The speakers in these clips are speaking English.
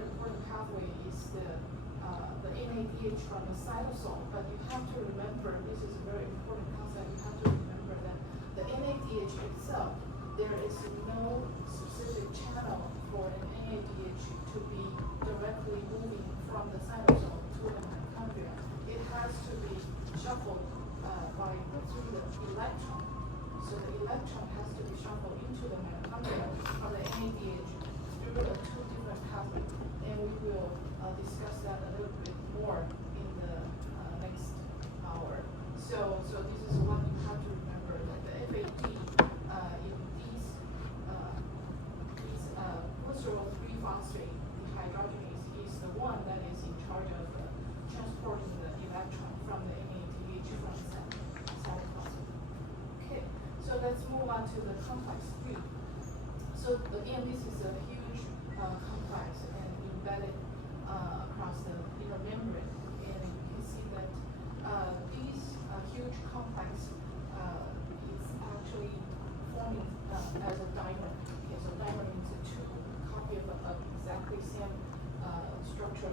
very important pathway is the NADH from the cytosol, but you have to remember, this is a very important concept, you have to remember that the NADH itself, there is no specific channel for an NADH to be directly moving from the cytosol to the mitochondria. It has to be shuffled through the electron. So the electron has to be shuffled into the mitochondria of the NADH through the two different pathways. And we will discuss that a little bit more in the next hour. So this is one you have to remember, that the FAD in these glycerol 3-phosphate dehydrogenase is the one that is in charge of transporting the electron from the NADH from the cytoplasm. Okay, so let's move on to the complex 3. So again, this is a huge complex and embedded across the inner membrane, and you can see that these huge complex is actually forming as a dimer. Okay, so dimer means a two copy of exactly same structure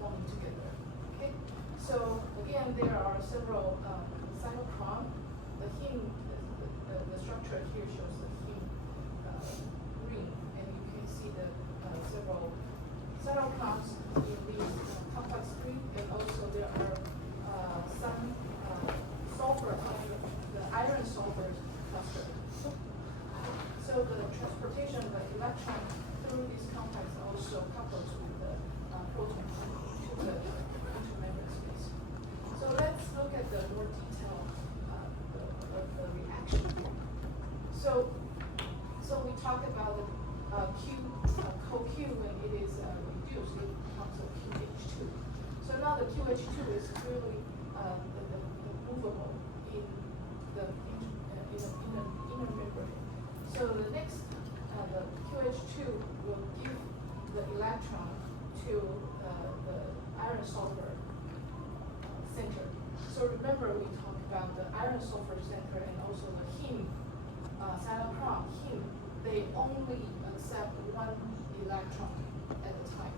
forming together. Okay, so again, there are several cytochrome. The heme, the structure here shows the heme ring, and you can see the several cytochromes in these complex 3, and also there are some sulfur iron, the iron sulfur cluster. So the transportation of the electron through this complex also couples with the proton to the intermembrane space. So let's look at the more detail of the reaction. So we talked about the CoQ when it is reduced, it becomes a QH2. So now the QH2 is clearly movable in the inner membrane. So the next, the QH2 will give the electron to the iron sulfur center. So remember we talked about the iron sulfur center and also the heme cytochrome. Heme, they only accept one electron at a time.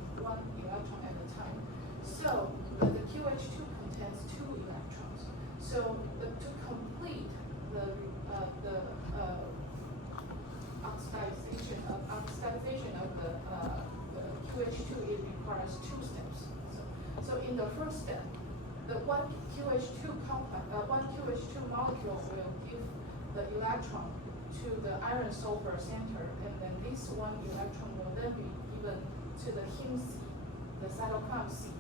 So the QH2 contains 2 electrons. So to complete the oxidization of the QH2, it requires 2 steps. So in the first step, the one QH2 molecule will give the electron to the iron sulfur center, and then this one electron will then be given to the heme C, the cytochrome C,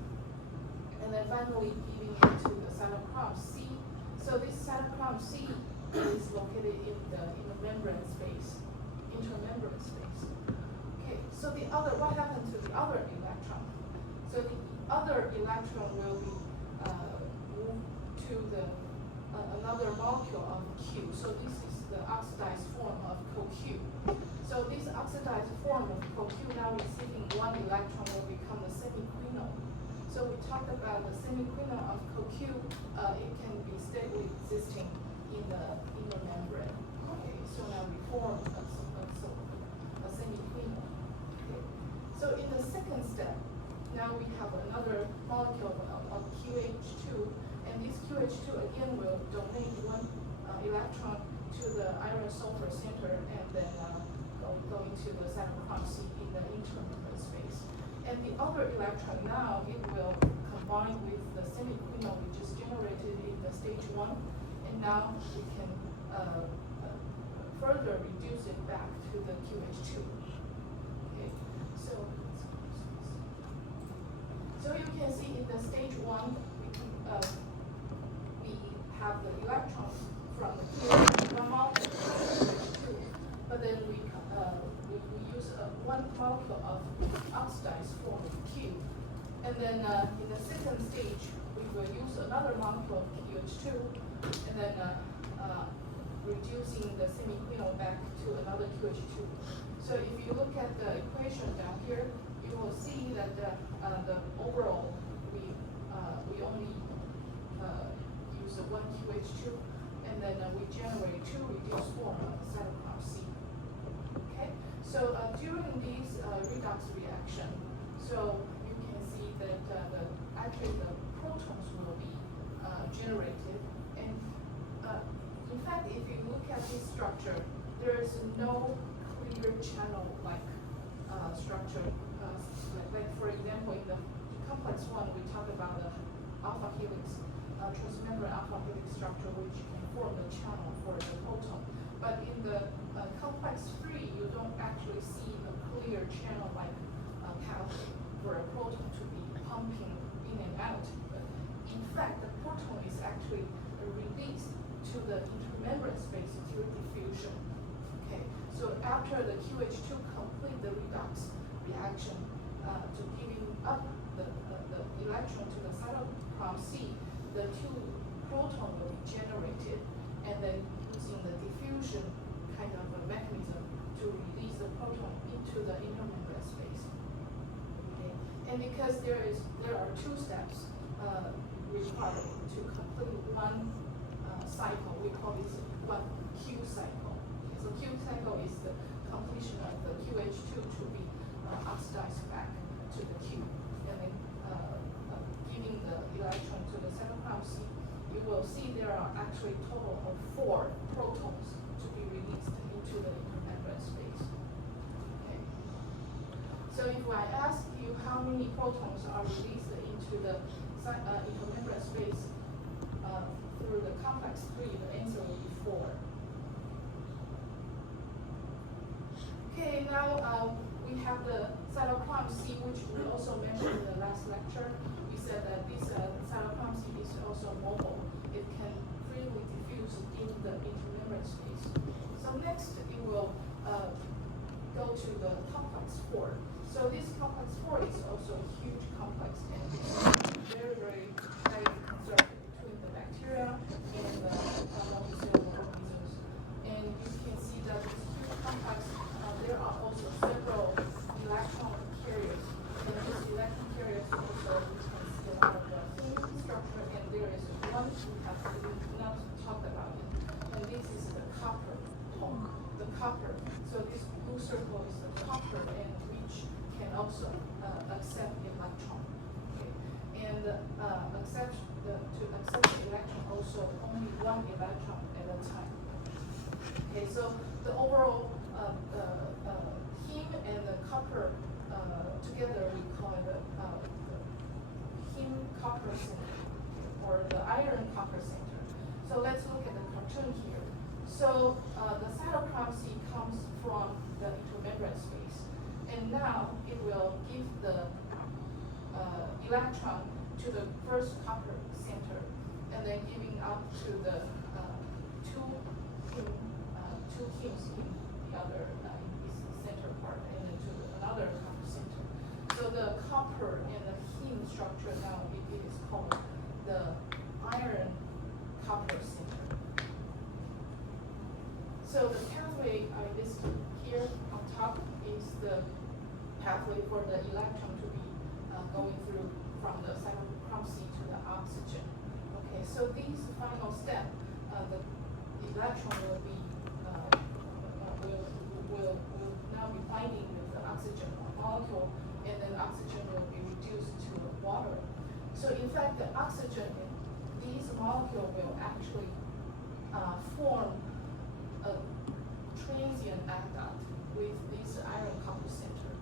and then finally giving it to the cytochrome C. So this cytochrome C is located in the membrane space, intermembrane space. Okay, so what happened to the other electron? So the other electron will be moved to another molecule of Q. So this is the oxidized form of CoQ. So this oxidized form of CoQ now receiving 1 electron will become the semiquinone. So we talked about the semiquinone of CoQ. It can be stably existing in the membrane. Okay, so now we form a semiquinone. Okay. So in the second step, now we have another molecule of QH2, and this QH2 again will donate 1 electron to the iron sulfur center, and then go into the cytochrome C in the intermembrane space. And the other electron now, it will combine with the semiquinone which is generated in the stage 1, and now we can further reduce it back to the QH2. Okay, so you can see in the stage 1, we have the electron from the QH1 molecule to QH2, but then we use 1 molecule of oxidized form of Q, and then in the second stage we will use another molecule of QH2, and then reducing the semiquinone back to another QH2. So if you look at the equation down here, you will see that the overall we only use 1 QH2, and then we generate 2 reduced form of cytochrome C. Okay, so during these redox reaction, so So you can see that actually the protons will be generated. And in fact, if you look at this structure, there is no clear channel-like structure. Like for example, in the complex one, we talk about the alpha helix, transmembrane alpha helix structure, which can form the channel for the proton. But in the complex 3, you don't actually see a clear channel-like pathway for a proton to be pumping in and out. But in fact, the proton is actually released to the intermembrane space through diffusion. Okay, so after the QH2 complete the redox reaction to giving up the electron to the cytochrome C, the two proton will be generated, and then using the diffusion kind of a mechanism to release the proton into the intermembrane space. Okay, and because there are two steps required to complete one cycle, we call this one Q cycle. So Q cycle is the completion of the QH2 to be oxidized back to the Q, and then giving the electron to the cytochrome C. You will see there are actually a total of 4 protons to be released into the intermembrane space. Okay. So if I ask you how many protons are released into the intermembrane space through the complex 3, the answer will be 4. Okay, now we have the cytochrome C, which we also mentioned in the last lecture. We said that this cytochrome C is also mobile. It can freely diffuse in the intermembrane space. So next, it will go to the complex 4. So this complex 4 is also a huge complex, and it's very, very highly conserved between the bacteria and the multicellular organisms. And you can see that this huge complex, there are also several electron carriers. And these electron carriers also contain a lot of the thin structure, and there is one we have not talked about it. And this is the copper tone, the copper. So this blue circle is the copper, and which can also accept electron. Okay. And to accept the electron, also only one electron at a time. Okay, so the overall heme and the copper together, we call it the heme copper center, or the iron copper center. So let's look at the cartoon here. So the cytochrome C comes from the intermembrane space, and now it will give the electron to the first copper center, and then giving up to the two hemes in the other center part, and then to another copper center. So the copper and the heme structure now it is called the iron copper center. So the pathway I listed here on top is the pathway for the electron to be going through from the cytochrome C to the oxygen. Okay, so these final step, the electron will be will now be binding with the oxygen molecule, and then oxygen will be reduced to water. So in fact, the oxygen in these molecules will actually form a transient atom with this iron copper center.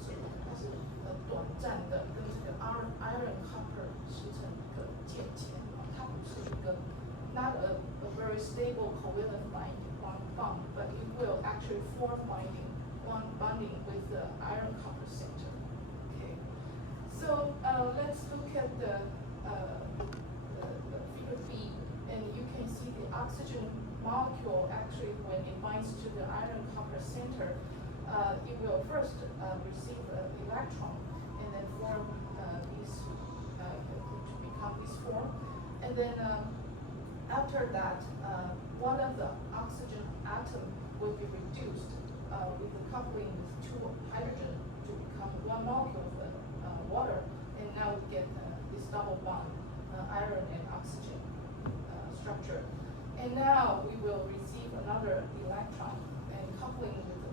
So 它是短暂的跟这个 iron copper 形成一个键签，它不是一个 not a very stable covalent bond, but it will actually form bonding with the iron copper center. Okay, so let's look at the figure B, and you can see the oxygen molecule actually when it binds to the iron copper center, it will first receive an electron and then form to become this form, and then after that, one of the oxygen atom will be reduced with the coupling with 2 hydrogen to become one molecule of the water, and now we get this double bond, iron and oxygen structure. And now we will receive another electron and coupling with the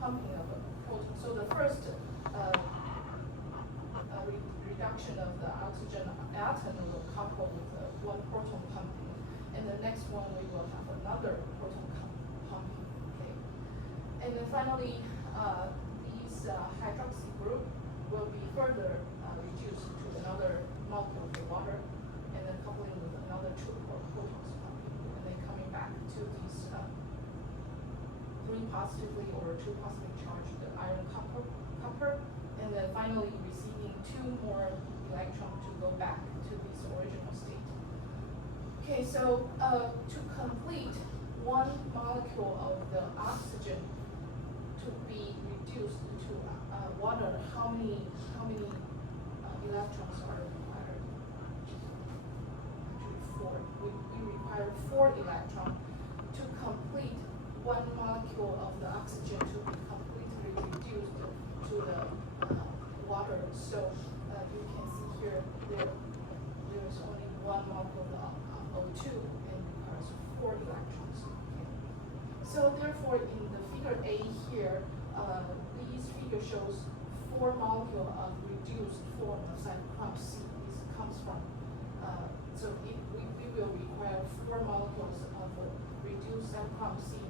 pumping of a proton. So the first reaction of the oxygen atom will couple with one proton pumping, and the next one we will have another proton pumping. Okay, and then finally, these hydroxy group will be further reduced to another molecule of the water, and then coupling with another two protons pumping, and then coming back to these three positively or two positively charged iron copper, and then finally receiving two more electrons to go back to this original state. Okay, so to complete one molecule of the oxygen to be reduced to water, how many electrons are required? Actually, 4. We require 4 electrons to complete one molecule of the oxygen to be completely reduced to the water. So you can see here there is only one molecule of O2 and requires 4 electrons. Okay. So therefore, in the figure A here, this figure shows 4 molecules of reduced form of cytochrome C. This comes from so we will require 4 molecules of reduced cytochrome C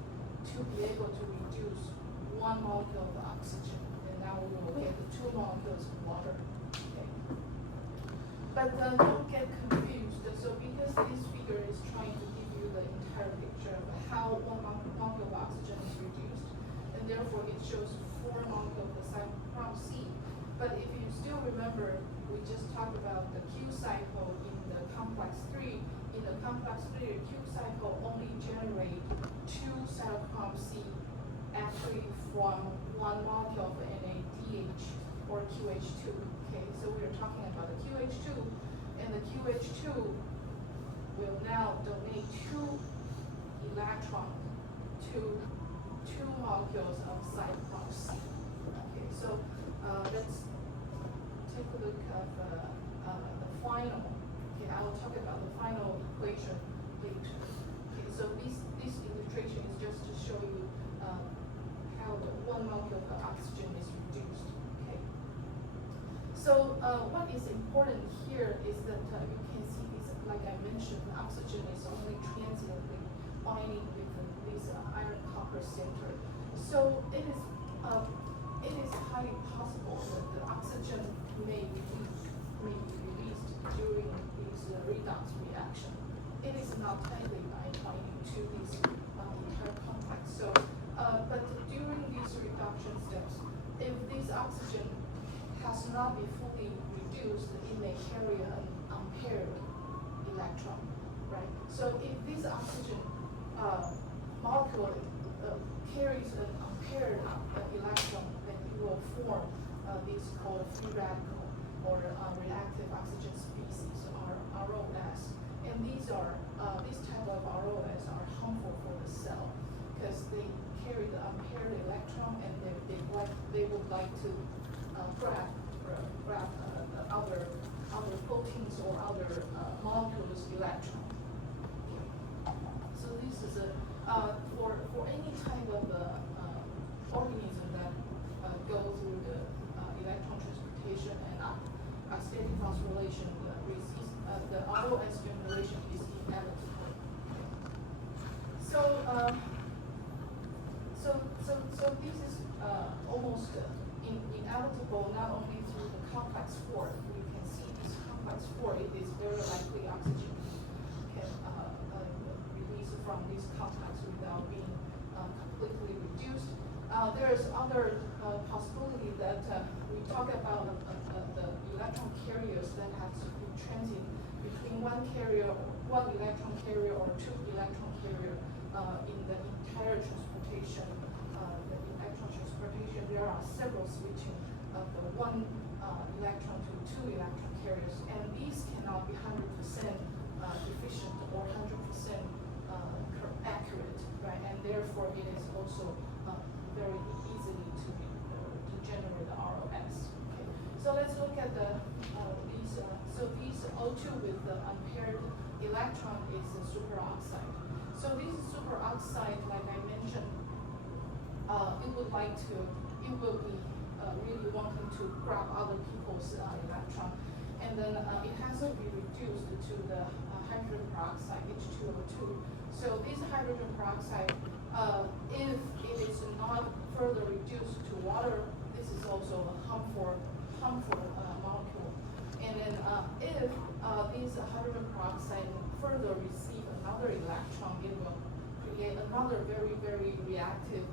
to be able to reduce one molecule of oxygen, and now we will get 2 molecules of water. Okay. But don't get confused. So because this figure is trying to give you the entire picture of how one molecule of oxygen is reduced, and therefore it shows 4 molecules of the cytochrome C. But if you still remember, we just talked about the Q cycle in the complex 3. In the complex 3, the Q cycle only generate 2 cytochrome C actually from one molecule of NADH or QH2. Okay, so we are talking about the QH2, and the QH2 will now donate 2 electrons to 2 molecules of cytochrome C. Okay, so let's take a look at the final. Okay, I will talk about the final equation later. Okay, so this illustration is just to show you how the one molecule of oxygen is reduced. Okay. So what is important here is that you can see this, like I mentioned, the oxygen is only transiently binding with this iron copper center. So it is highly possible that the oxygen may be released during this redox reaction. It is not tightly binding to this entire complex. So, but during these reduction steps, if this oxygen has not been fully reduced, it may carry an unpaired electron, right? So if this oxygen molecule carries an unpaired electron, then it will form this called free radical or reactive oxygen species, or ROS. And these type of ROS are harmful for the cell because they carry the unpaired electron, and they would like to grab other proteins or other molecules electron. So this is for any type of organism that go through the electron transportation and acidic phosphorylation, the ROS generation is inevitable. So this is almost inevitable, not only through the complex 4. You can see this complex 4, it is very likely oxygen can release from this complex without being completely reduced. There's other possibility that we talk about the electron carriers that have to be transient between one electron carrier or 2 electron carrier in the entire transportation. The electron transportation, there are several switching of the 1 electron to 2 electron carriers, and these cannot be 100% efficient or 100% accurate, right? And therefore, it is also very easily to generate the ROS. Okay. So let's look at these O2 with the unpaired electron is a superoxide. So this superoxide, like I mentioned, it will be really wanting to grab other people's electron, and then it has to be reduced to the hydrogen peroxide, H2O2. So this hydrogen peroxide, if it is not further reduced to water, this is also a harmful molecule. And then if this hydrogen peroxide further receive another electron, it will create another very, very reactive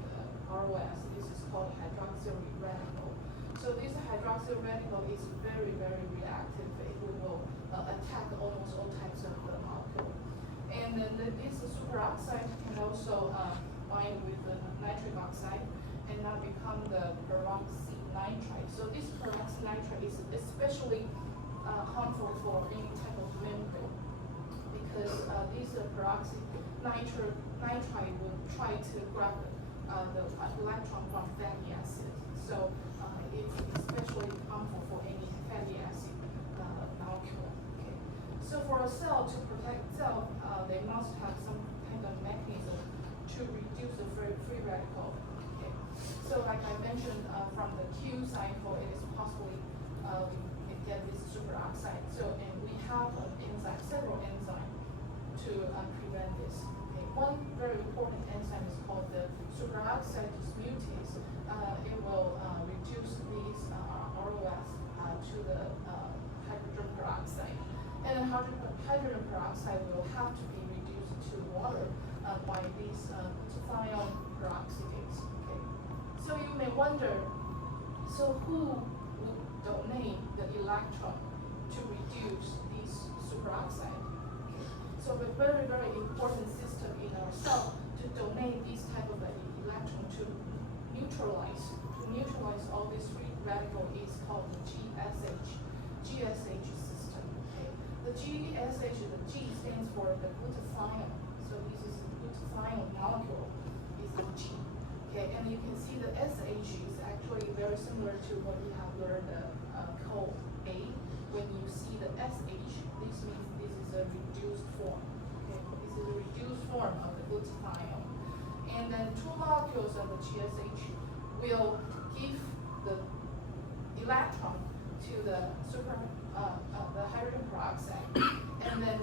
ROS. This is called hydroxyl radical. So this hydroxyl radical is very, very reactive. It will attack almost all types of the molecule. And then this superoxide can also bind with the nitric oxide and now become the peroxynitrite. So this peroxynitrite is especially harmful for any type of membrane because this peroxynitrite will try to grab the electron from fatty acid. So it's especially harmful for any fatty acid molecule. Okay. So for a cell to protect itself, they must have some kind of mechanism to reduce the free radical. Okay. So like I mentioned, from the Q cycle, it is possibly we get this superoxide. So and we have several enzymes to prevent this. Okay. One very important enzyme is called the superoxide dismutase. It will reduce these ROS to the hydrogen peroxide. And hydrogen peroxide will have to be reduced to water by these glutathione peroxidase. Okay. So you may wonder, so who would donate the electron to reduce these superoxide? Okay. So a very, very important system in our cell to donate these type of electron to neutralize all these free radical is called the GSH system. Okay. The GSH, the G stands for the glutathione. So this is the glutathione molecule is the G. Okay, and you can see the SH is actually very similar to what we have learned code A. When you see the SH, this means this is a reduced form. Okay, this is a reduced form of the glutathione. And then two molecules of the GSH will give the electron to the the hydrogen peroxide, and then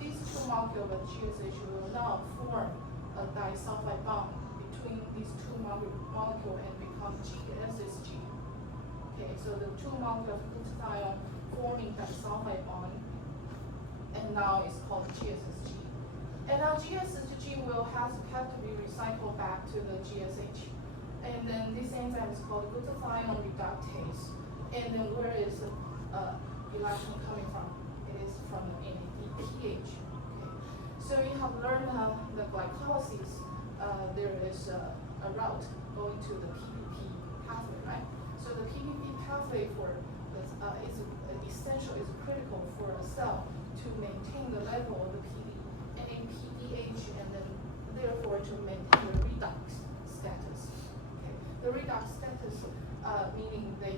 these two molecules of GSH will now form a disulfide bond between these two molecules and become GSSG. Okay, so the two molecules of glutathione forming disulfide bond, and now it's called GSSG. And now GSSG will have to be recycled back to the GSH. And then this enzyme is called glutathione reductase. And then where is the electron coming from? It is from the NADPH. Okay. So you have learned the glycolysis. There is a route going to the PPP pathway, right? So the PPP pathway is essential, is critical for a cell to maintain the level of the PD and in PDH, and then therefore to maintain the redox status. Okay. The redox status meaning we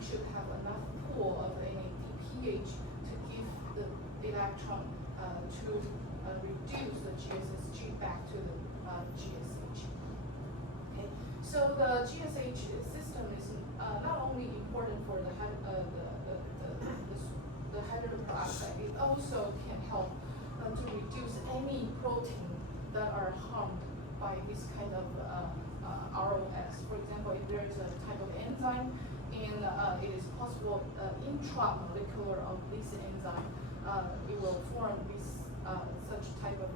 should have enough pool of NADPH to give the electron to reduce the GSSG back to the GSH. Okay. So the GSH system is not only important for the hydrogen peroxide, it also can help to reduce any protein that are harmed by this kind of ROS. For example, if there is a type of enzyme and it is possible intramolecular of this enzyme, it will form this such type of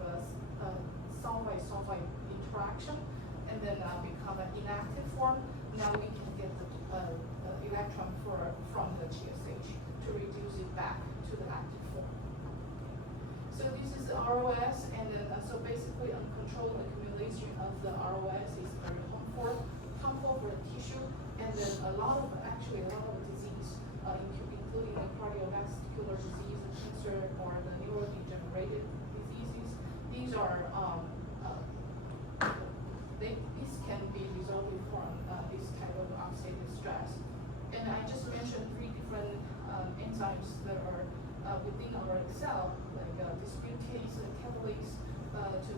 sulfide interaction and then become an inactive form. Now we can get the electron from the GSH to reduce it back to the active form. So this is the ROS, and then so basically uncontrolled accumulation of the ROS is very harmful for the tissue, and then a lot of disease, including the cardiovascular disease, cancer, or the neurodegenerative diseases. These are these can be resulting from this type of oxidative stress. And I just mentioned 3 different enzymes that are within our cell, like dismutase and catalase, to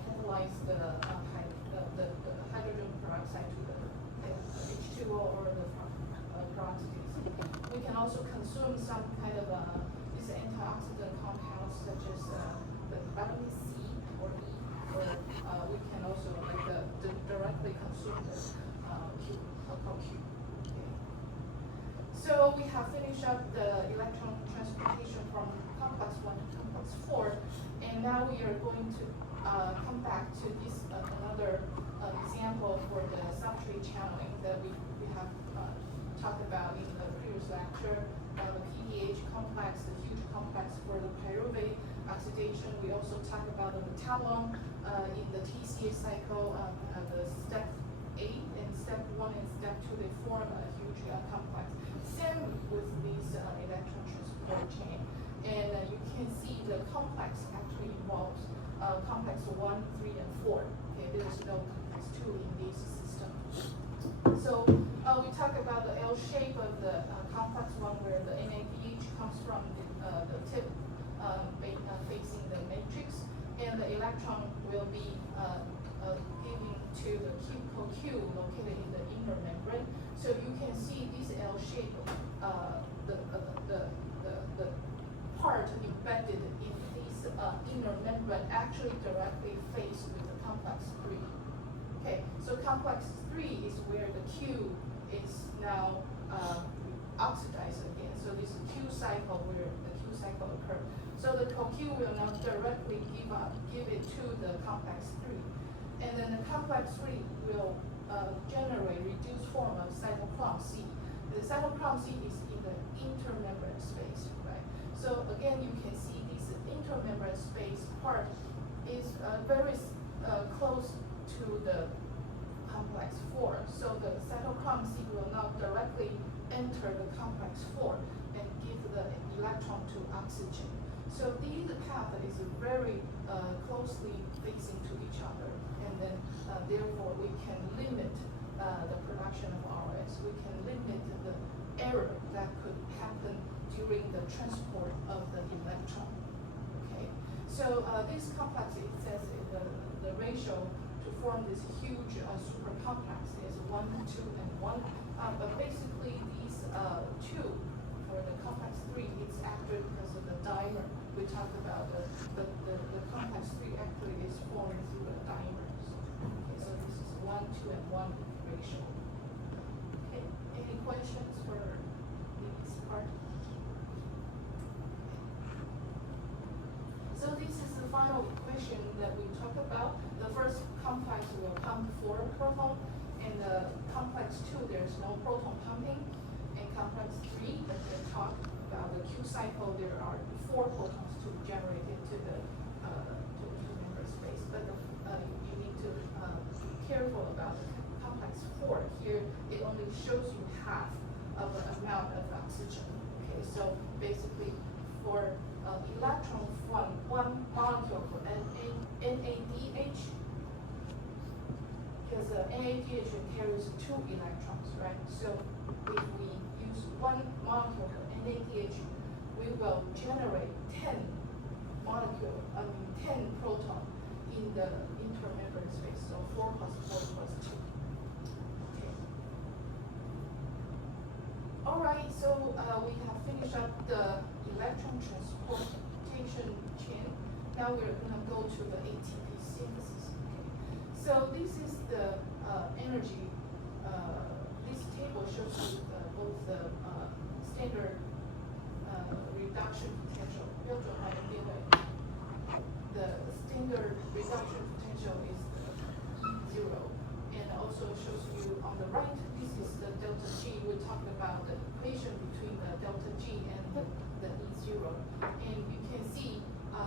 catalyze the hydrogen peroxide to the H2O or the peroxidase. We can also consume some kind of these antioxidant compounds such as the vitamin C or E, or we can also directly consume the CoQ. Okay. So we have finished up the electron transportation from complex 1 to complex 4, and now we are going to come back to this another example for the substrate channeling that we have talked about in the previous lecture. The PDH complex, the huge complex for the pyruvate oxidation. We also talked about the metabolome in the TCA cycle, the step 8 and step 1 and step 2, they form a huge complex. Same with this electron transport chain. And you can see the complex actually involves complex 1, 3, and 4. Okay, there is no complex 2 in this system. So we talk about the L shape of the complex 1, where the NADH comes from the tip facing the matrix, and the electron will be giving to the CoQ located in the inner membrane. So you can see this L shape, the part embedded in this inner membrane actually directly face with the complex 3. Okay, so complex 3 is where the Q is now oxidized again. So this is Q cycle where the Q cycle occurs. So the CoQ will now directly give it to the complex 3. And then the complex 3 will generate reduced form of cytochrome C. The cytochrome C is in the intermembrane space, right? So again, you can see this intermembrane space part is very close to the complex 4. So the cytochrome C will now directly enter the complex 4 and give the electron to oxygen. So these path is very closely facing to each other, and then therefore we can limit the production of RS. We can limit the error that could happen during the transport of the electron. Okay, so this complex, it says the ratio to form this huge super complex is 1, 2, and 1. But basically these 2 for the complex 3, it's actually because of the dimer. We talked about the complex 3 actually is formed through the dimers. Okay, so this is 1, 2, and 1 ratio. Okay, any questions for this part? So this is the final equation that we talked about. The first complex will pump 4 proton, and the complex 2, there's no proton pumping. And complex 3, that we talked about the Q cycle, there are 4 protons to generate into the membrane space. But you need to be careful about the complex 4. Here, it only shows you half of the amount of oxygen. Okay, so basically for electron from one molecule for NADH, because NADH carries 2 electrons, right? So if we use 1 molecule for NADH, we will generate 10 proton in the intermembrane space. So 4 plus 4 plus 2. Okay. All right, so we have finished up the electron transportation chain. Now we're going to go to the ATP synthesis. Okay. So this is the energy. This table shows you both the standard reduction potential. The standard reduction potential is 0, and also shows you on the right. This is the delta G. We talked about the equation between the delta G and the E0, and you can see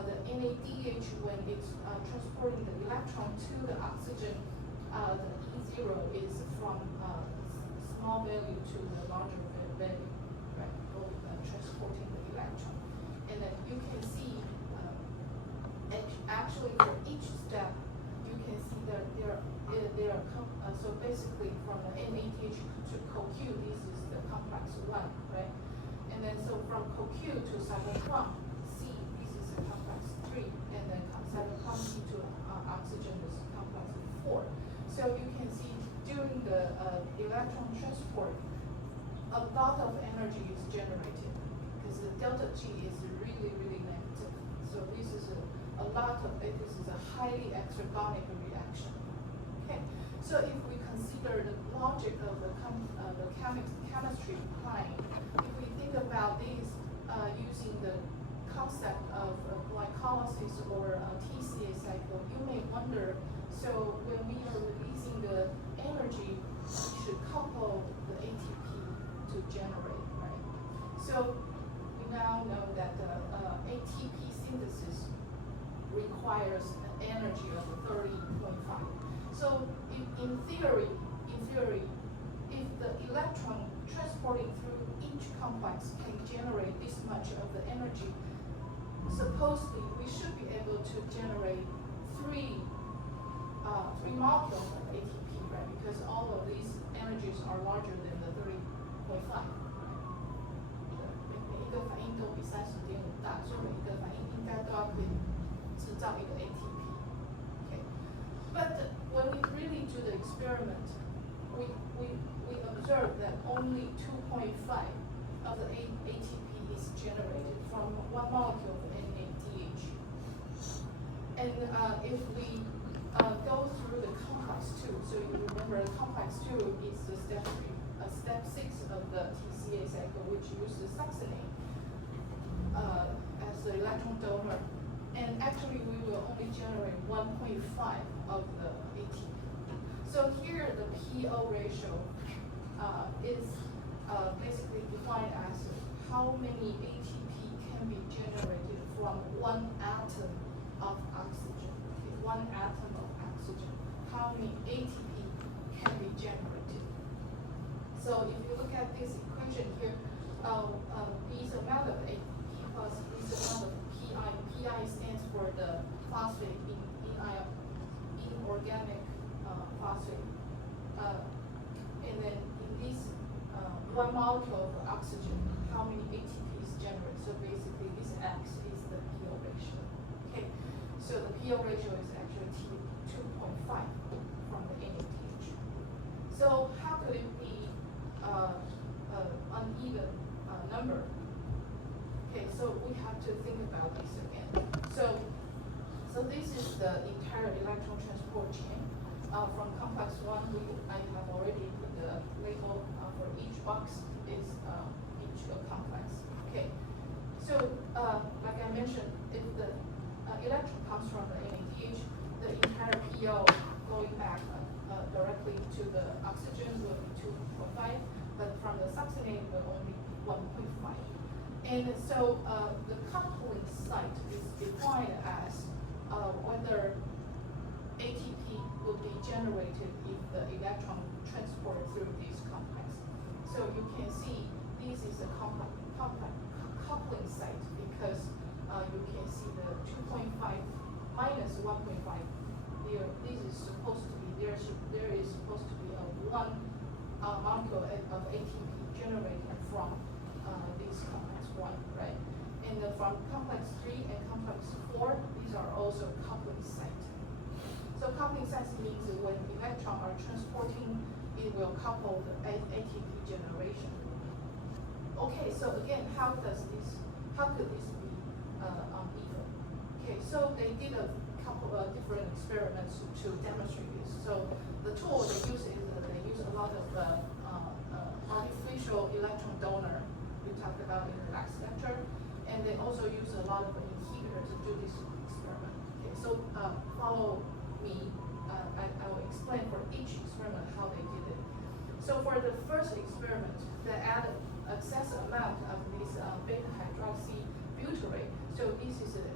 the NADH when it's transporting the electron to the oxygen. The E0 is from small value to the larger value, right? Both transporting the electron, and then you can see actually for each step, you can see that there are so basically from the NADH to CoQ, this is the complex 1, right? And then so from CoQ to cytochrome C, this is the complex 3, and then cytochrome C to oxygen is complex 4. So you can see during the electron transport, a lot of energy is generated because the delta G is really, really negative. So this is this is a highly exergonic reaction. Okay, so if we consider the logic of the chemistry applying, if we think about these using the concept of glycolysis or TCA cycle, you may wonder, so when we are releasing the energy, we should couple the ATP to generate, right? So we now know that the ATP synthesis requires an energy of 30.5. So in theory, if the electron transporting through each complex can generate this much of the energy, supposedly we should be able to generate three molecules of ATP, right? Because all of these energies are larger than the 30.5. 每一个反应都比30.5大，所以每一个反应应该都要可以制造一个 ATP. Okay, but when we really do the experiment, we observe that only 2.5 of the ATP is generated from one molecule of NADH. And if we go through the complex 2, so you remember complex 2 is the step 6 of the TCA cycle, which uses succinate as the electron donor. And actually, we will only generate 1.5 of the ATP. So here, the PO ratio is basically defined as how many ATP can be generated from one atom of oxygen. Okay, one atom of oxygen. How many ATP can be generated? So if you look at this equation here, this amount of ATP plus this amount of PI. PI stands for the phosphate inorganic phosphate. And then in this one molecule of oxygen, how many ATP is generated? So basically, this X is the PO ratio. Okay, so the PO ratio is actually 2.5 from the NADH. So how could it be uneven number? Okay, so we have to think about this again. So this is the entire electron transport chain. From complex 1, I have already put the label for each box is each complex. Okay, so like I mentioned, if the electron comes from the NADH, the entire PO going back directly to the oxygen will be 2.5, but from the succinate will only be 1.5. And so the coupling site is defined as whether ATP will be generated if the electron transported through this complex. So you can see this is a coupling site because you can see the 2.5 minus 1.5. This is supposed to be there is supposed to be a one molecule of ATP generated from this complex 1, right? And from complex 3 and complex 4, these are also coupling sites. So coupling sites means that when electrons are transporting, it will couple the ATP generation. Okay, so again, how could this be uneven? Okay, so they did a couple of different experiments to demonstrate this. So the tool they use is they use a lot of artificial electron donor we talked about in the last lecture, and they also use a lot of inhibitor to do this experiment. Okay, so follow me. I will explain for each experiment how they did it. So for the first experiment, they added excess amount of this beta hydroxybutyrate. So this is an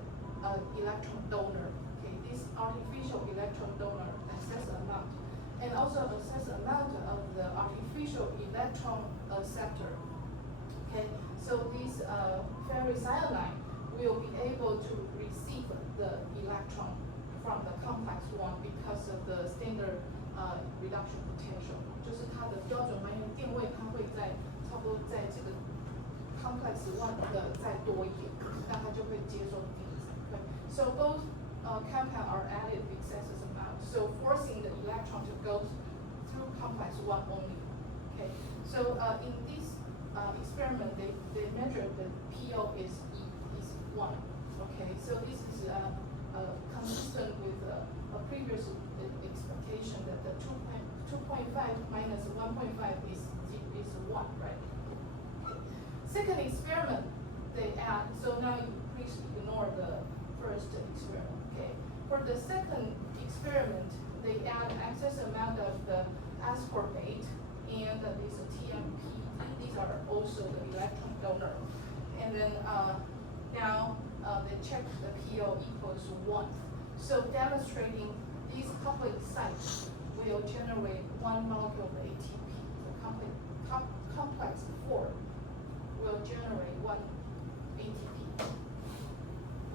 electron donor. Okay, this artificial electron donor excess amount, and also excess amount of the artificial electron acceptor. Okay, so this ferricyanide will be able to receive the electron from the complex 1 because of the standard reduction potential. 就是它的标准含电位，它会在差不多在这个 complex 1的再多一点，那它就会接受电子。Okay, so both compound are added excess amount, so forcing the electron to go through complex 1 only. Okay, so in this experiment, they measure the PO is 1. Okay, so this is consistent with a previous expectation that the 2.5 minus 1.5 is 1, right? Second experiment, they add, so now you please ignore the first experiment, okay? For the second experiment, they add excess amount of the ascorbate and these TMP, these are also the electron donor. And then now they check the PO equals 1. So demonstrating these coupling sites will generate 1 molecule of ATP. The complex 4 will generate 1 ATP.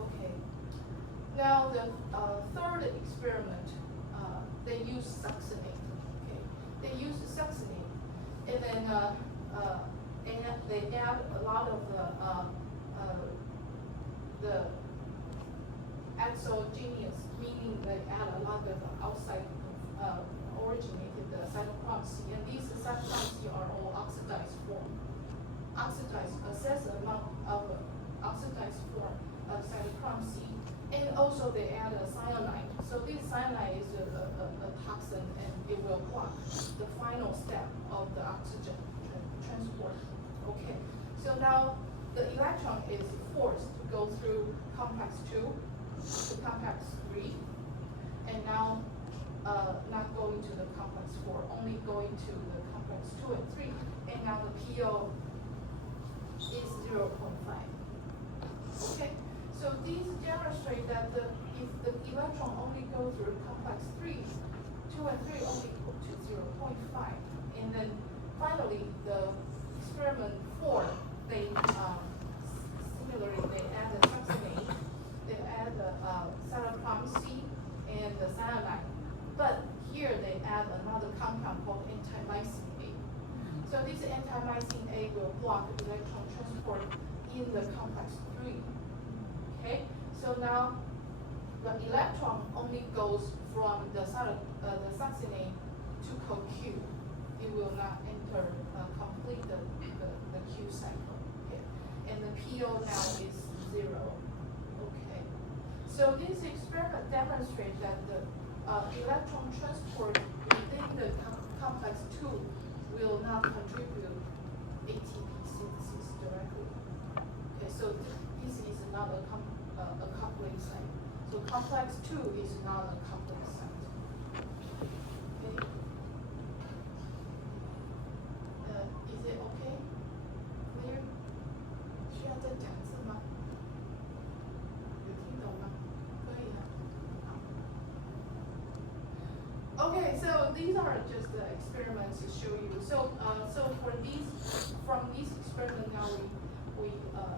Okay. Now the third experiment, they use succinate. Okay. They use succinate, and then they add a lot of the exogenous, meaning they add a lot of outside originated cytochrome C, and these cytochrome C are all oxidized form. Excess amount of oxidized form of cytochrome C, and also they add a cyanide. So this cyanide is a toxin, and it will block the final step of the oxygen transport. Okay, so now the electron is forced to go through complex 2 to complex 3, and now not going to the complex 4, only going to the complex 2 and 3, and now the PO is 0.5. Okay, so these demonstrate that if the electron only goes through complex 3, 2 and 3 only equal to 0.5, and then finally the experiment 4, they similarly they add the succinate, they add the cytochrome C and the cyanide, but here they add another compound called antimycin A. So this antimycin A will block electron transport in the complex 3. Okay, so now the electron only goes from the succinate to CoQ. It will not enter complete the Q cycle. Okay, and the PO now is 0. Okay, so this experiment demonstrates that the electron transport within the complex 2 will not contribute ATP synthesis directly. Okay, so this is not a coupling site. So complex 2 is not a coupling site. Okay. Is it okay? Clear? 需要再讲一次吗？有听懂吗？可以啊。Okay, so these are just the experiments to show you. So, so for these, from these experiments now we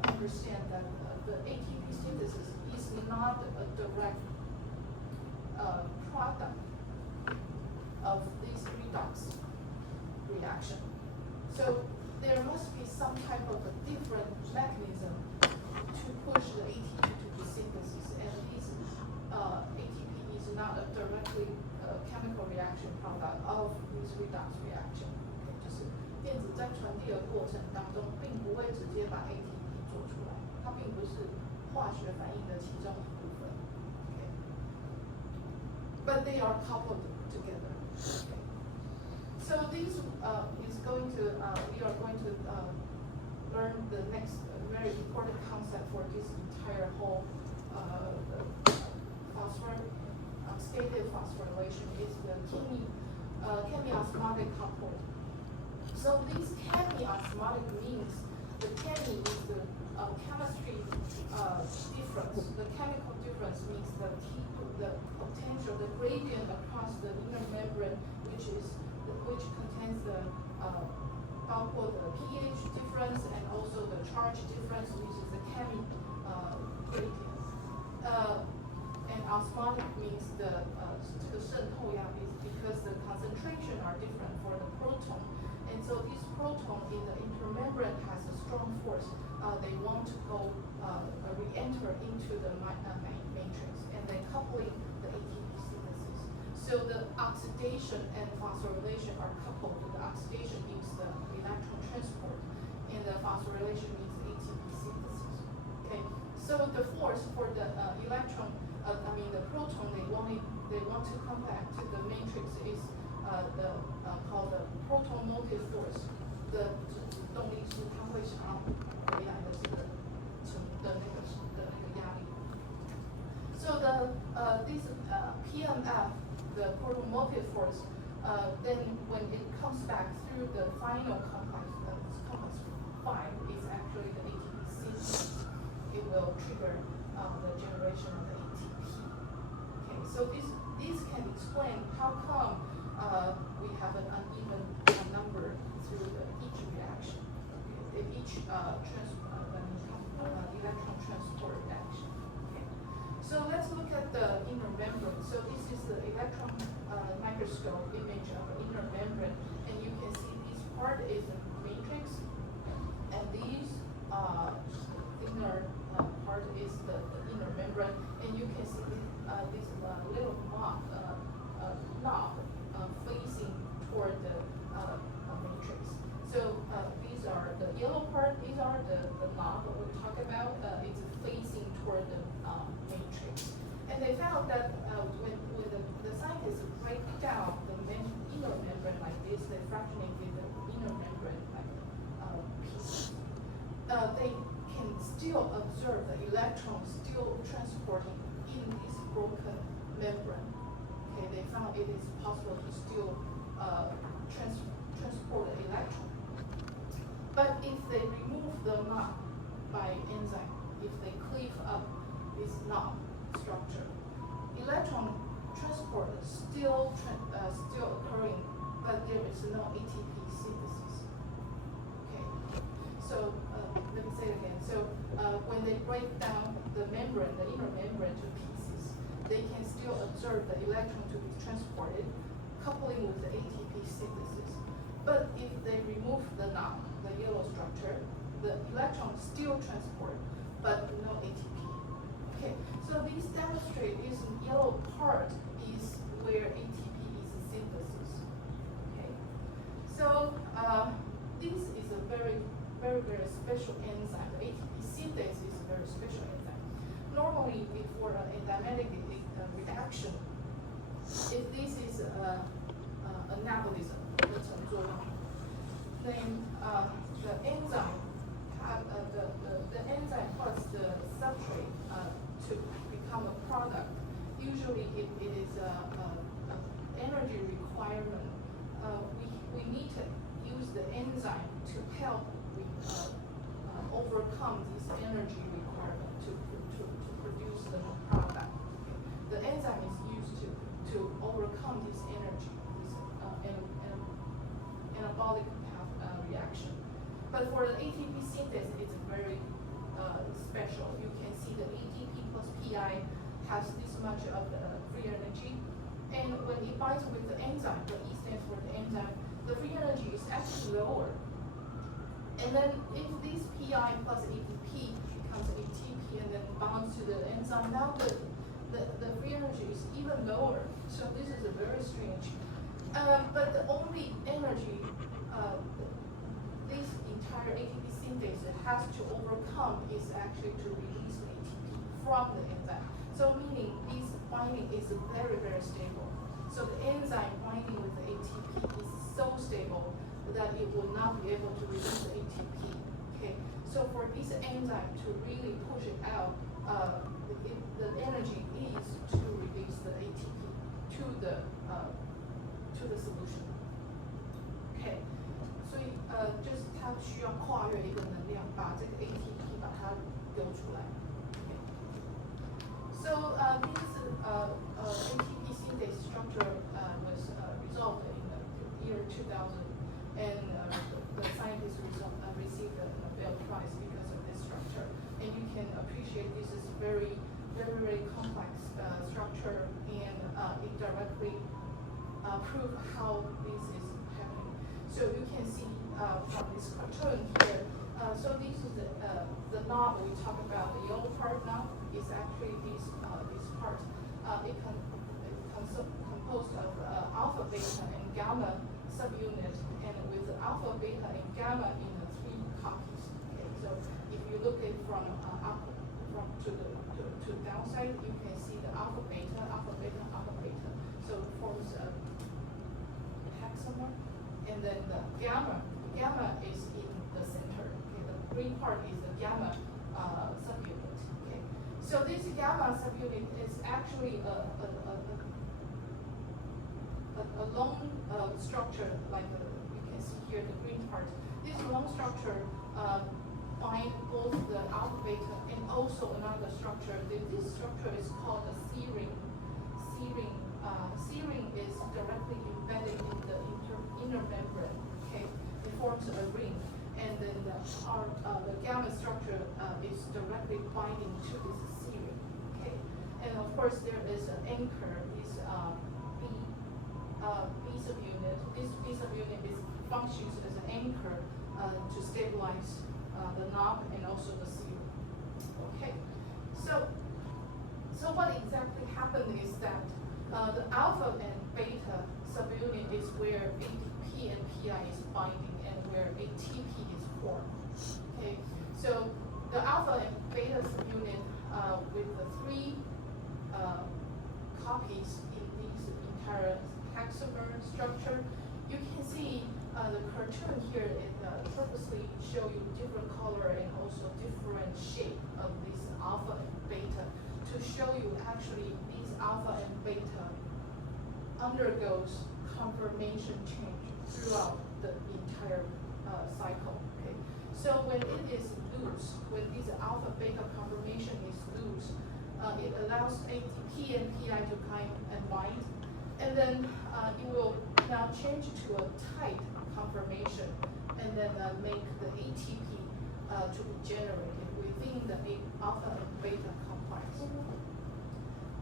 understand that the ATP synthesis is not a direct product of this redox reaction. So there must be some type of a different mechanism to push the ATP to be synthesis, and this ATP is not a directly chemical reaction product of this redox reaction. Okay, 就是电子在传递的过程当中，并不会直接把 ATP 做出来，它并不是化学反应的其中一部分。Okay, but they are coupled together. Okay. So this is going to we are going to learn the next very important concept for this entire whole phosphorus. Stated phosphorylation is the chemiosmotic couple. So this chemiosmotic means the chemi is the chemistry difference. The chemical difference means the potential, the gradient across the inner membrane, which contains the both the pH difference and also the charge difference, which is the chemi gradient. And osmotic means the 渗透压 is because the concentration are different for the proton, and so this proton in the intermembrane has a strong force. They want to go re-enter into the matrix, and then coupling the ATP synthesis. So the oxidation and phosphorylation are coupled. The oxidation means the electron transport, and the phosphorylation So the force for the electron, the proton, they want to come back to the matrix is called the proton motive force. 动力是它会想要回来的这个压力。So this PMF, the proton motive force, then when it comes back through the final complex 5 is actually the ATP sequence. It will trigger the generation of the ATP. Okay, so this can explain how come we have an uneven number through each reaction, okay, each electron transport reaction. Okay. So let's look at the inner membrane. So this is the electron microscope image of the inner membrane, and you can see this part is a matrix, and these inner part is the inner membrane, and you can see this little knob facing toward the matrix. So these are the yellow part. These are the knob that we talk about. It's facing toward the matrix, and they found that when the scientists break down the inner membrane like this, they fractionated the inner membrane like pieces. They can still observe the electrons still transporting in this broken membrane. Okay, they found it is possible to still transport the electron. But if they remove the knob by enzyme, if they cleave up this knob structure, electron transport is still occurring, but there is no ATP synthesis. Okay, so let me say it again. So when they break down the membrane, the inner membrane to pieces, they can still observe the electron to be transported, coupling with the ATP synthesis. But if they remove the knob, the yellow structure, the electron still transport, but no ATP. Okay, so these demonstrate this yellow part is where ATP is synthesis. Okay, so this is a very special enzyme. The ATP synthase is a very special enzyme. Normally, for an enzymatic reaction, if this is anabolism, then the enzyme the enzyme plus the substrate to become a product. Usually, it is energy requirement. We need to use the enzyme to help overcome this energy requirement to produce the product. Okay. The enzyme is used to overcome this energy, this anabolic reaction. But for the ATP synthase, it's very special. You can see the ATP plus PI has this much of free energy, and when it binds with the enzyme, the E stands for the enzyme, the free energy is actually lower. And then if this PI plus ATP becomes ATP and then bonds to the enzyme, now the free energy is even lower. So this is a very strange. But the only energy this entire ATP synthase has to overcome is actually to release ATP from the enzyme. So meaning this binding is very stable. So the enzyme binding with the ATP is so stable that it will not be able to release the ATP. Okay. So for this enzyme to really push it out, the energy is to release the ATP to the solution. Okay. 所以就是它需要跨越一个能量，把这个 ATP 把它流出来。Okay. So this ATP synthase structure was resolved in the year 2000, and the scientists received the Nobel Prize because of this structure. And you can appreciate this is very complex structure, and it directly proves how this is happening. So you can see from this cartoon here. So this is the knob we talk about. The yellow part now is actually this part. Composed of alpha, beta, and gamma subunit, and with alpha, beta, and gamma in the 3 copies. Okay, so if you look at from to downside, you can see the alpha, beta, alpha, beta, alpha, beta. So it forms a hexamer. And then the gamma is in the center. Okay, the green part is the gamma subunit. Okay, so this gamma subunit is actually a long structure, like you can see here the green part. This long structure bind both the alpha beta and also another structure. This structure is called a C-ring. C-ring is directly embedded in the inner membrane. Okay, it forms a ring, and then the gamma structure is directly binding to this C-ring. Okay, and of course there is an anchor. This B subunit. This B subunit functions as an anchor to stabilize the knob and also the C-ring. Okay, so what exactly happened is that the alpha and beta subunit is where ADP and PI is binding and where ATP is formed. Okay, so the alpha and beta subunit with the three copies in these entire hexamer structure, you can see the cartoon here it purposely show you different color and also different shape of this alpha and beta to show you actually these alpha and beta undergoes conformation change throughout the entire cycle. Okay, so when it is loose, when this alpha beta conformation is loose, it allows ATP and PI to kind and bind, and then it will now change to a tight conformation, and then make the ATP to be generated within the alpha and beta complex.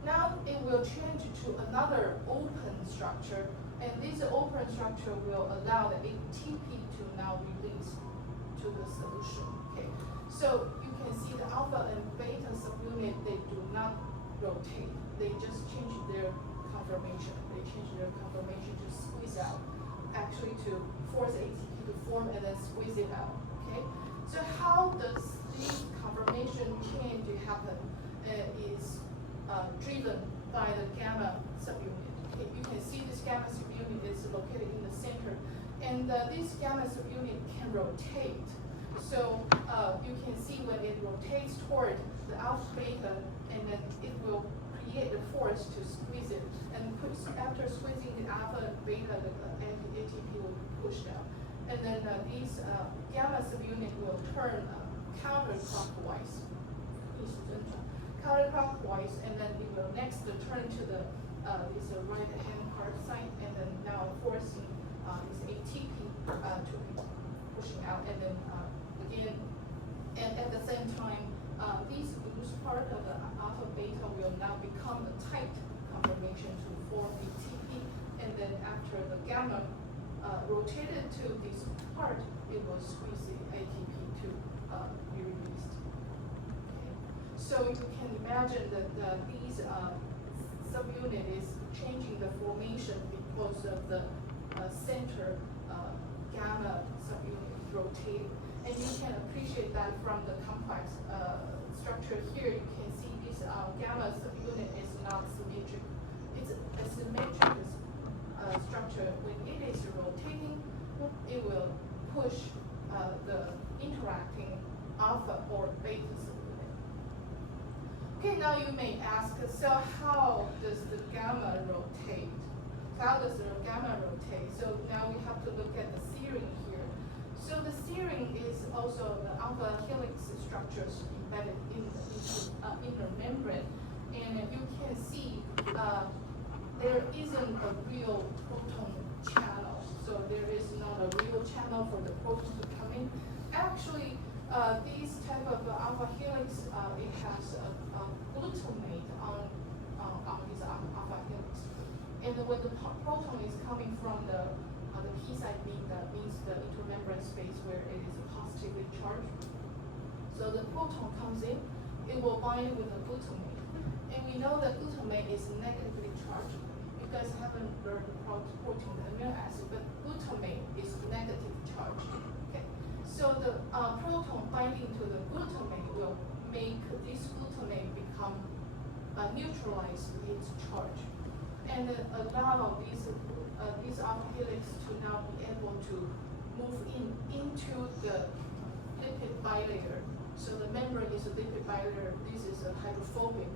Now it will change to another open structure, and this open structure will allow the ATP to now release to the solution. Okay, so you can see the alpha and beta subunit, they do not rotate, they just change their conformation. They change their conformation to squeeze out, actually to force ATP to form and then squeeze it out. Okay, so how does this conformation change happen? Is driven by the gamma subunit. Okay, you can see this gamma subunit is located in the center, and this gamma subunit can rotate. So you can see when it rotates toward the alpha beta, and then it will create the force to squeeze it, and after squeezing the alpha and beta, the ATP will be pushed out, and then these gamma subunit will turn counterclockwise. Counterclockwise, and then it will next turn to the this right hand part side, and then now forcing this ATP to be pushing out, and then again, and at the same time, this loose part of the alpha beta will now become a tight conformation to form ATP, and then after the gamma rotated to this part, it will squeeze the ATP to be released. Okay. So you can imagine that these subunit is changing the formation because of the center gamma subunit rotating. And you can appreciate that from the complex structure here. You can see this gamma subunit is not symmetric. It's a symmetric structure. When it is rotating, it will push the interacting alpha or beta subunit. Okay, now you may ask, so how does the gamma rotate? How does the gamma rotate? So now we have to look at the C-ring here. So the C-ring is also the alpha helix structures embedded in the inner membrane. And you can see there isn't a real proton channel. So there is not a real channel for the proton to come in. Actually, these type of alpha helix, it has a glutamate on this alpha helix. And when the proton is coming from the p side, that means the intermembrane space where it is positively charged. So the proton comes in, it will bind with the glutamate. And we know that glutamate is negatively charged. You guys haven't learned protein, the amino acid, but glutamate is negative charged. Okay. So the proton binding to the glutamate will make this glutamate become neutralize its charge, and allow these alpha helix to now be able to move into the lipid bilayer. So the membrane is a lipid bilayer. This is a hydrophobic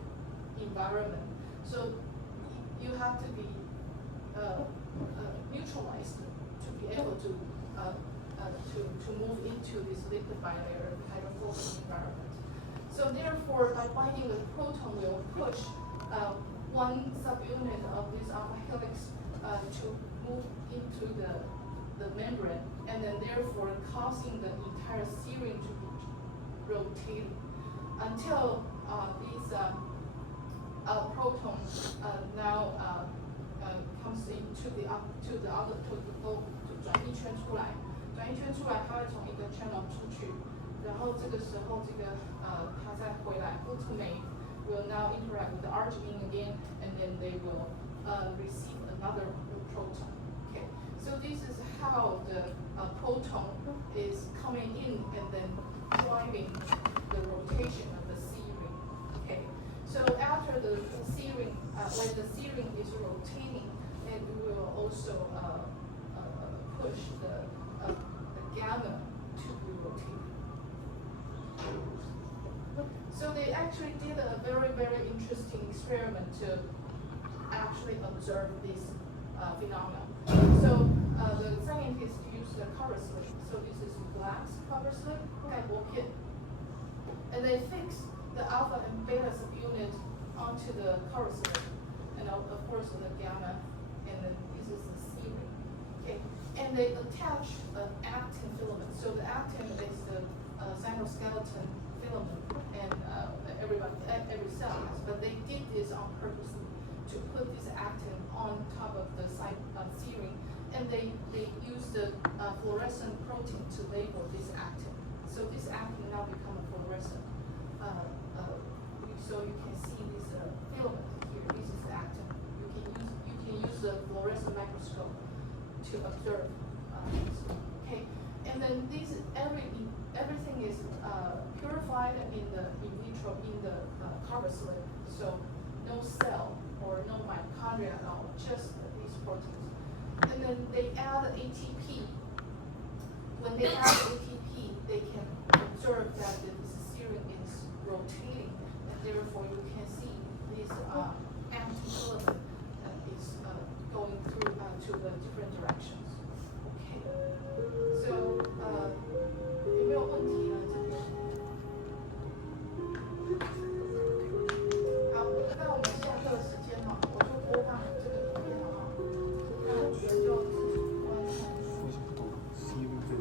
environment. So you have to be neutralized to be able to move into this lipid bilayer hydrophobic environment. So therefore, by binding the proton, will push one subunit of this alpha helix to move into the membrane, and then therefore causing the entire serine to be rotating until these protons now comes into the other to转一圈出来，它会从一个 channel 出去，然后这个时候它再回来 glutamate will now interact with the arginine again, and then they will receive another proton. Okay, so this is how the proton is coming in and then driving the rotation of the serine. Okay, so after the serine, when the serine is rotating, it will also push the gamma to be rotated. So they actually did a very, very interesting experiment to actually observe this phenomenon. So the scientists used the cover slip. So this is glass cover slip, 盖玻片, and they fixed the alpha and beta subunit onto the cover slip, and of course the gamma, and then this is the serine. Okay, and they attach an actin filament. So the actin is the cytoskeleton filament, and every cell has, but they did this on purpose to put this actin on top of the serine, and they used the fluorescent protein to label this actin. So this actin now become a fluorescent. So you can see this filament here. This is the actin. You can use the fluorescent microscope to observe this. Okay, and then everything is purified in vitro in the cover slip. So no cell or no mitochondria at all, just these proteins. And then they add ATP. When they add ATP, they can observe that the serine is rotating, and therefore you can see this anti-filament is going through to the different directions. Okay, so 有没有问题呢？这边？好，那我们下课时间嘛，我就播放这个影片了哈，那你们就自己观看。我不懂，serine这个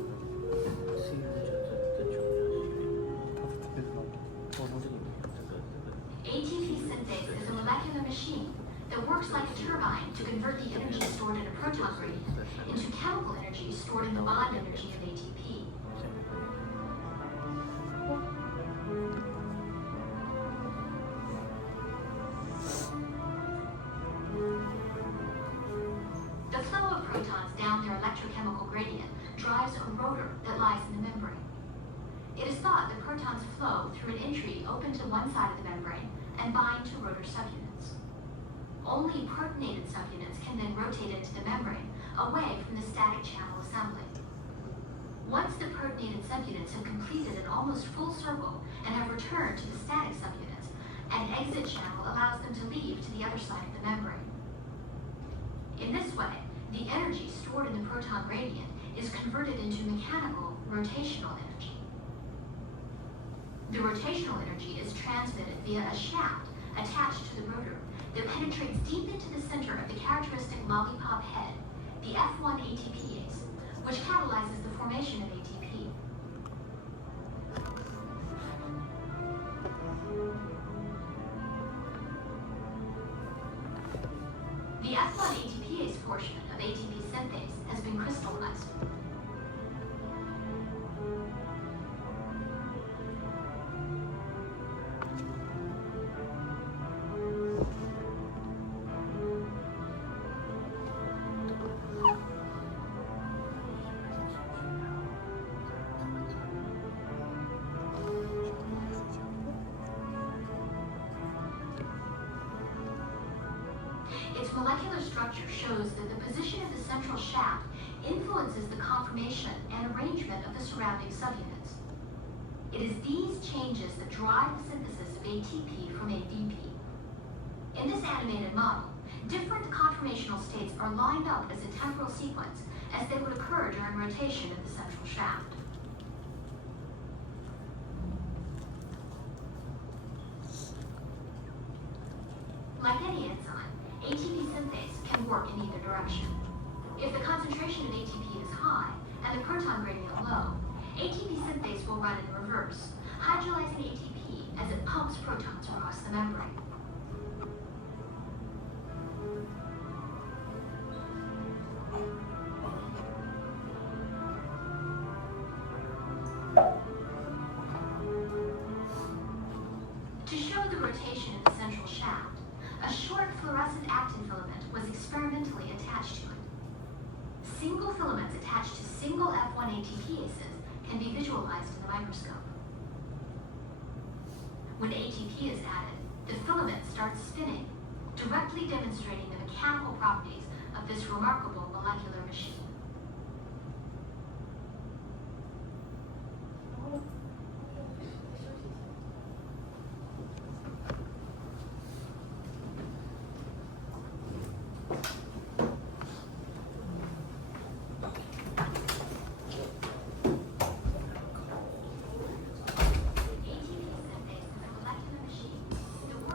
ATP synthase is a molecular machine that works like a turbine to convert the energy stored in a proton gradient into chemical energy stored in the bond energy of ATP. The flow of protons down their electrochemical gradient drives a rotor that lies in the membrane. It is thought that protons flow through an entry open to one side of the membrane and bind to rotor subunits. Only protonated subunits can then rotate into the membrane away from the static channel assembly. Once the protonated subunits have completed an almost full circle and have returned to the static subunits, an exit channel allows them to leave to the other side of the membrane. In this way, the energy stored in the proton gradient is converted into mechanical rotational energy. The rotational energy is transmitted via a shaft attached to the rotor that penetrates deep into the center of the characteristic lollipop head, the F1 ATPase, which catalyzes the formation of ATP. The F1 ATPase portion of ATP synthase has been crystallized. Its molecular structure shows that the position of the central shaft influences the conformation and arrangement of the surrounding subunits. It is these changes that drive the synthesis of ATP from ADP. In this animated model, different conformational states are lined up as a temporal sequence as they would occur during rotation of the central shaft. Like any enzyme, ATP synthase can work in either direction. If the concentration of ATP is high and the proton gradient low, ATP synthase will run in reverse, hydrolyzing ATP as it pumps protons across the membrane. To show the rotation of the central shaft, a short fluorescent actin filament was experimentally attached to it. Single filaments attached to single F1 ATPases can be visualized in the microscope. When ATP is added, the filament starts spinning, directly demonstrating the mechanical properties of this remarkable molecular machine.